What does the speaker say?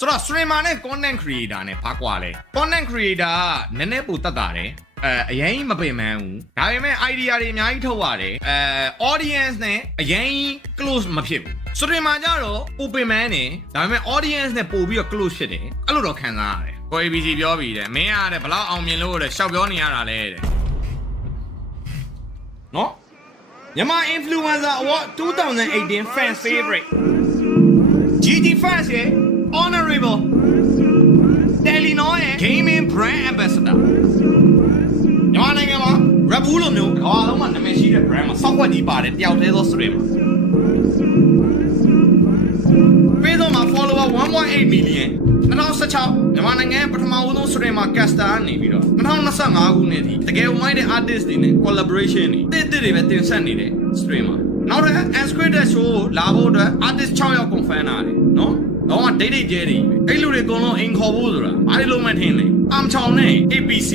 ဆိုတော့ streamer နဲ့ content creator နဲ့ဘာကွာလဲ content creator ကနည်းနည်းပိုတက်တာတယ်အရင်မပင်ပန်းဘူးဒါပေမဲ့ idea တွေအများကြီးထုတ်ရတယ်audience နဲ့အရင် close မဖြစ်ဘူး streamer ကြတော့ပိုပင်ပန်းနေဒါပေမဲ့ audience နဲ့ပို့ပြီးတော့ close ဖြစ်တယ်အဲ့လိုတော့ခံစားရတယ်ကို ABC ပြောပြီးတယ်မင်းကတဲ့ဘလောက်အောင်မြင်လို့တဲ့ရှောက်ပြောနေရတာလဲတဲ့နော်မြန်မာ influencer award 2018 fan favorite GG fans ရဲ့ honorable Telenor ရဲ့ gaming brand ambassador မြန်မာနိုင်ငံမှာ rap ဘူးလိုမျိုးတစ်ခါလုံးမှာနာမည်ရှိတဲ့ brand မှာစောက်ွက်ကြီးပါတယ်တယောက်တည်းသော streamer Facebook မှာ follower 1.8 million 2016မြန်မာနိုင်ငံပထမဦးဆုံး streamer caster ကနေပြီးတော့2025ခုနှစ်ထိတကယ်မိုင်းတဲ့ artist တွေနဲ့ collaboration တွေတစ်တွေပဲတင်ဆက်နေတဲ့ streamer နောက်တော့ unscripted show လာဖို့အတွက် artist 6ယောက် confirm လာတယ်နော်တော့ဒိတ်ဒိတ်ကျဲတွေအဲ့လူတွေအကုန်လုံးအိမ်ခေါ်ဖို့ဆိုတာဘာလို့လုံးမထင်လဲအမ်ချောင်နဲ့ APC